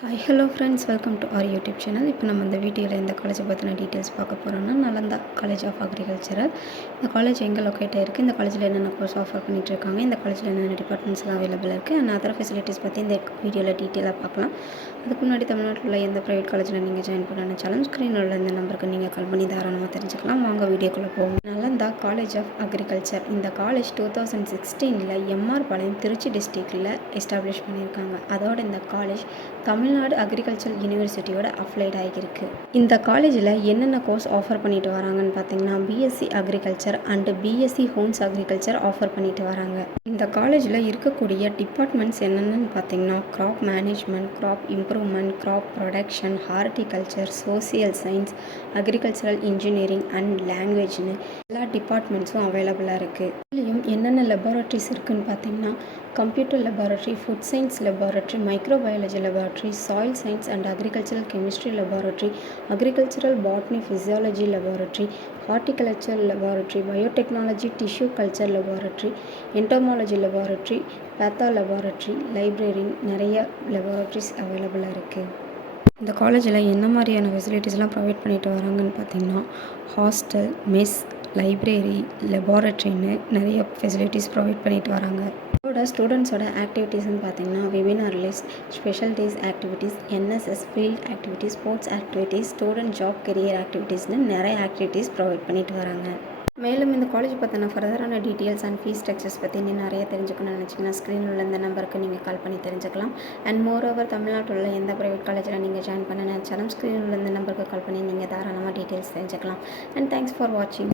Hi hello friends, welcome to our YouTube channel. இப்போ நம்ம இந்த வீடியோவில் இந்த காலேஜை பற்றின டீட்டெயில்ஸ் பார்க்க போகிறோம்னா, நலந்தா காலேஜ் ஆஃப் அக்ரிகல்ச்சரல். இந்த காலேஜ் எங்கே லொக்கேட் ஆகிருக்கு, இந்த காலேஜில் என்னென்ன கோர்ஸ் ஆஃபர் பண்ணிகிட்டு இருக்காங்க, இந்த காலேஜில் என்னென்ன டிபார்ட்மெண்ட்ஸ்லாம் அவைலபிள் இருக்குது அண்ட் அதர் ஃபெசிலிட்டிஸ் பற்றி இந்த வீடியோவில் டீட்டெயிலாக பார்க்கலாம். அதுக்கு முன்னாடி தமிழ்நாட்டில் உள்ள எந்த ப்ரைவேட் காலேஜில் நீங்கள் ஜாயின் பண்ண நினச்சாலும் ஸ்க்ரீனில் உள்ள இந்த நம்பருக்கு நீங்கள் கால் பண்ணி தாராளமாக தெரிஞ்சுக்கலாம். வாங்க வீடியோக்குள்ளே போவோம். Nalanda college of agriculture. இந்த காலேஜ் 2016 எம்ஆர் பாளையம் திருச்சி டிஸ்ட்ரிக்டில் எஸ்டாப்ளிஷ் பண்ணியிருக்காங்க. அதோட இந்த காலேஜ் தமிழ்நாடு அக்ரிகல்ச்சர் யூனிவர்சிட்டியோட அஃப்லைட் ஆகியிருக்கு. இந்த காலேஜில் என்னென்ன கோர்ஸ் ஆஃபர் பண்ணிட்டு வராங்கன்னு பார்த்தீங்கன்னா, BSc agriculture and BSc homes agriculture offer பண்ணிட்டு வராங்க. இந்த காலேஜில் இருக்கக்கூடிய டிபார்ட்மெண்ட்ஸ் என்னென்னு பார்த்தீங்கன்னா, crop management, crop improvement, crop production, horticulture, social science, agricultural engineering and லாங்குவேஜ்னு எல்லா டிபார்ட்மெண்ட்ஸும் அவைலபிளாக இருக்குது. இதுலேயும் என்னென்ன லெபார்ட்ரிஸ் இருக்குதுன்னு பார்த்தீங்கன்னா, computer laboratory, food science laboratory, microbiology laboratory, soil science and agricultural chemistry laboratory, agricultural botany physiology laboratory, horticulture laboratory, biotechnology tissue culture laboratory, entomology laboratory, பேத்தா லெபார்ட்ரி, லைப்ரரி, நிறைய லெபார்ட்ரிஸ் அவைலபிளாக இருக்குது. இந்த காலேஜில் என்ன மாதிரியான ஃபெசிலிட்டிஸ்லாம் ப்ரொவைட் பண்ணிட்டு வராங்கன்னு பார்த்தீங்கன்னா, ஹாஸ்டல், மெஸ், லைப்ரரி, லெபார்ட்ரின்னு நிறைய ஃபெசிலிட்டிஸ் ப்ரொவைட் பண்ணிட்டு வராங்க. இதோட ஸ்டூடெண்ட்ஸோட ஆக்டிவிட்டீஸ்ன்னு பார்த்தீங்கன்னா, webinar list, special days activities, NSS, field activities, sports activities, student job career ஆக்டிவிட்டீஸ்னு நிறைய ஆக்டிவிட்டீஸ் ப்ரொவைட் பண்ணிட்டு வராங்க. மேலும் இந்த காலேஜ் பற்றின ஃபர்தரான டீட்டெயில்ஸ் அண்ட் ஃபீஸ் ஸ்ட்ரக்சர்ஸ் பற்றி நீங்கள் நிறைய தெரிஞ்சுக்கணும்னு நினச்சிங்கன்னா, ஸ்க்ரீனில் உள்ள இந்த நம்பருக்கு நீங்கள் கால் பண்ணி தெரிஞ்சுக்கலாம். அண்ட் மோரோவர் தமிழ்நாட்டில் உள்ள எந்த ப்ரைவேட் காலேஜில் நீங்கள் ஜாயின் பண்ண நினச்சாலும் ஸ்க்ரீனில் உள்ள இந்த நம்பருக்கு கால் பண்ணி நீங்கள் தாராளமாக டீட்டெயில்ஸ் தெரிஞ்சுக்கலாம். அண்ட் தேங்க்ஸ் ஃபார் வாட்சிங்.